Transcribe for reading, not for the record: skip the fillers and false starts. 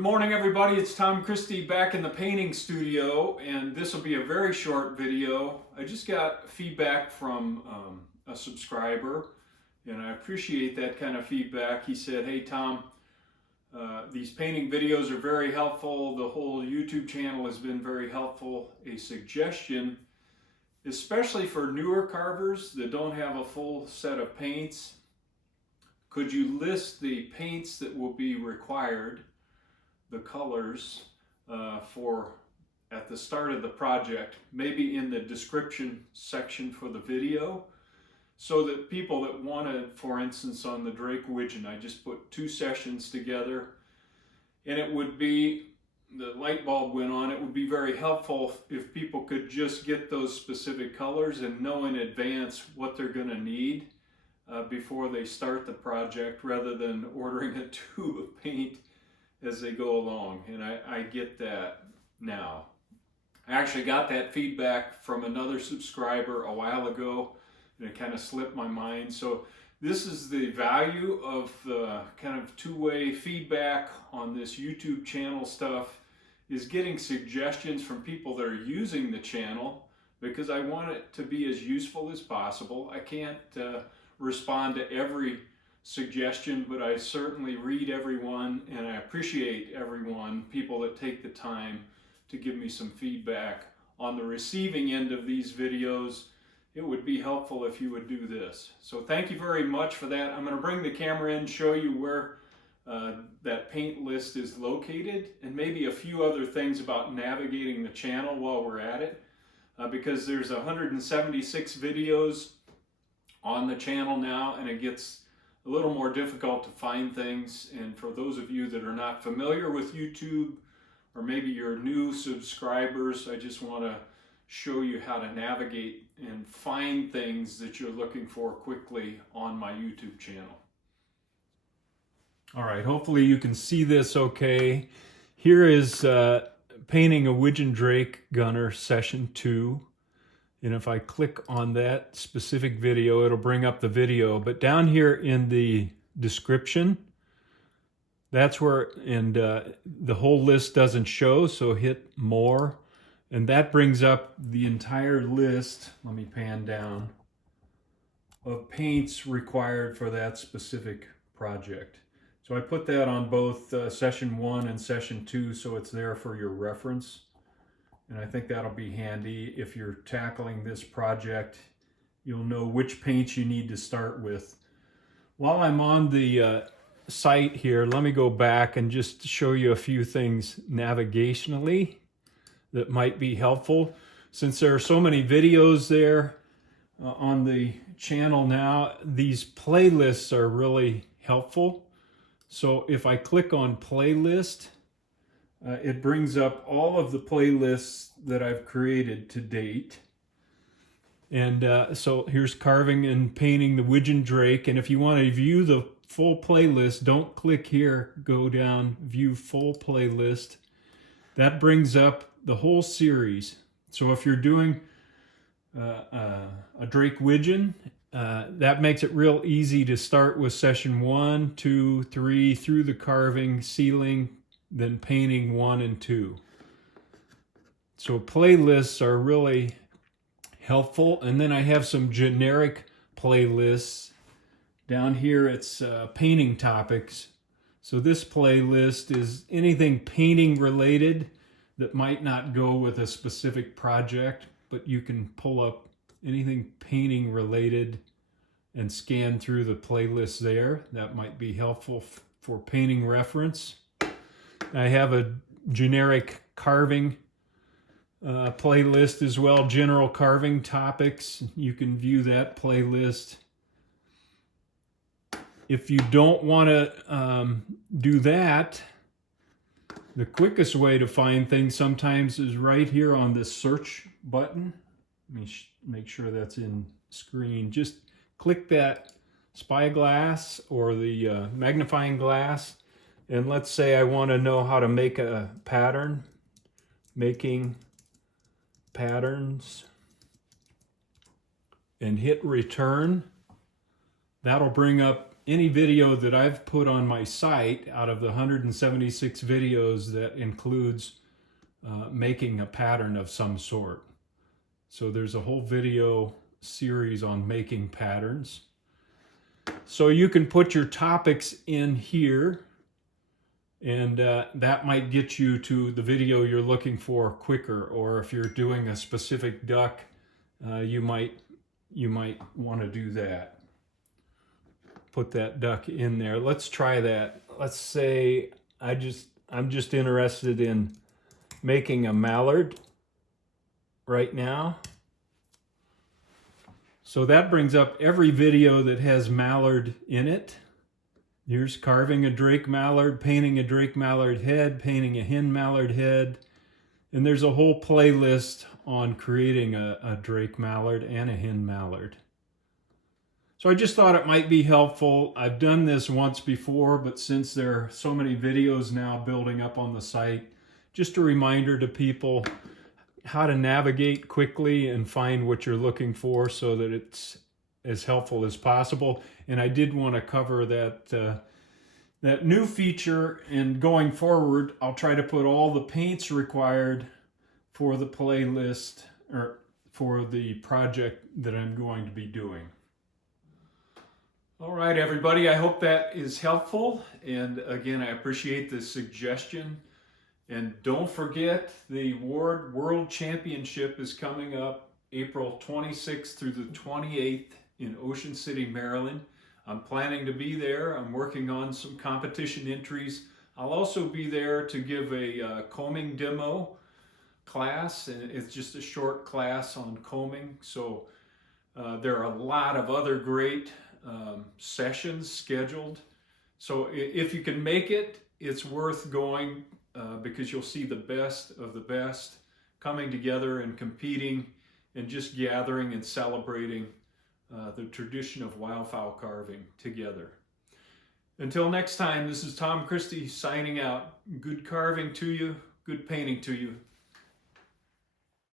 Good morning, everybody. It's Tom Christie back in the painting studio, and this will be a very short video. I just got feedback from a subscriber, and I appreciate that kind of feedback. He said, "Hey, Tom, these painting videos are very helpful. The whole YouTube channel has been very helpful. A suggestion, especially for newer carvers that don't have a full set of paints, could you list the paints that will be required, the colors for at the start of the project, maybe in the description section for the video, so that people that wanted, for instance, on the Drake Widgeon, I just put 2 sessions together, and it would be, the light bulb went on. It would be very helpful if people could just get those specific colors and know in advance what they're going to need before they start the project, rather than ordering a tube of paint as they go along. And I get that now. I actually got that feedback from another subscriber a while ago, and it kind of slipped my mind. So this is the value of the kind of two-way feedback on this YouTube channel stuff, is getting suggestions from people that are using the channel, because I want it to be as useful as possible. I can't respond to every suggestion, but I certainly read everyone, and I appreciate everyone, people that take the time to give me some feedback. On the receiving end of these videos, it would be helpful if you would do this. So thank you very much for that. I'm going to bring the camera in, show you where that paint list is located, and maybe a few other things about navigating the channel while we're at it, because there's 176 videos on the channel now, and it gets a little more difficult to find things. And for those of you that are not familiar with YouTube, or maybe you're new subscribers, I just want to show you how to navigate and find things that you're looking for quickly on my YouTube channel. All right, hopefully you can see this okay. Here is painting a Widgeon Drake Gunner Session 2. And if I click on that specific video, it'll bring up the video. But down here in the description, that's where, and the whole list doesn't show, so hit more. And that brings up the entire list, let me pan down, of paints required for that specific project. So I put that on both Session 1 and Session 2, so it's there for your reference. And I think that'll be handy if you're tackling this project. You'll know which paints you need to start with. While I'm on the site here, let me go back and just show you a few things navigationally that might be helpful. Since there are so many videos there on the channel now, these playlists are really helpful. So if I click on playlist, it brings up all of the playlists that I've created to date. And so here's carving and painting the Widgeon Drake. And if you want to view the full playlist, don't click here, go down, view full playlist. That brings up the whole series. So if you're doing a Drake Widgeon, that makes it real easy to start with Session 1, 2, 3, through the carving, sealing, then painting 1 and 2. So playlists are really helpful. And then I have some generic playlists. Down here it's painting topics. So this playlist is anything painting related that might not go with a specific project, but you can pull up anything painting related and scan through the playlist there. That might be helpful for painting reference. I have a generic carving playlist as well, general carving topics. You can view that playlist. If you don't want to do that, the quickest way to find things sometimes is right here on this search button. Let me make sure that's in screen. Just click that spyglass or the magnifying glass. And let's say I want to know how to make a pattern, making patterns, and hit return. That'll bring up any video that I've put on my site out of the 176 videos that includes making a pattern of some sort. So there's a whole video series on making patterns. So you can put your topics in here, and that might get you to the video you're looking for quicker. Or if you're doing a specific duck, you might want to do that. Put that duck in there. Let's try that. Let's say I'm just interested in making a mallard right now. So that brings up every video that has mallard in it. Here's carving a drake mallard, painting a drake mallard head, painting a hen mallard head. And there's a whole playlist on creating a drake mallard and a hen mallard. So I just thought it might be helpful. I've done this once before, but since there are so many videos now building up on the site, just a reminder to people how to navigate quickly and find what you're looking for so that it's as helpful as possible. And I did want to cover that new feature, and going forward, I'll try to put all the paints required for the playlist or for the project that I'm going to be doing. All right, everybody, I hope that is helpful. And again, I appreciate the suggestion. And don't forget, the Ward World Championship is coming up April 26th through the 28th in Ocean City, Maryland. I'm planning to be there. I'm working on some competition entries. I'll also be there to give a combing demo class, and it's just a short class on combing. So there are a lot of other great sessions scheduled. So if you can make it, it's worth going. Because you'll see the best of the best coming together and competing and just gathering and celebrating the tradition of wildfowl carving together. Until next time, this is Tom Christie signing out. Good carving to you, good painting to you.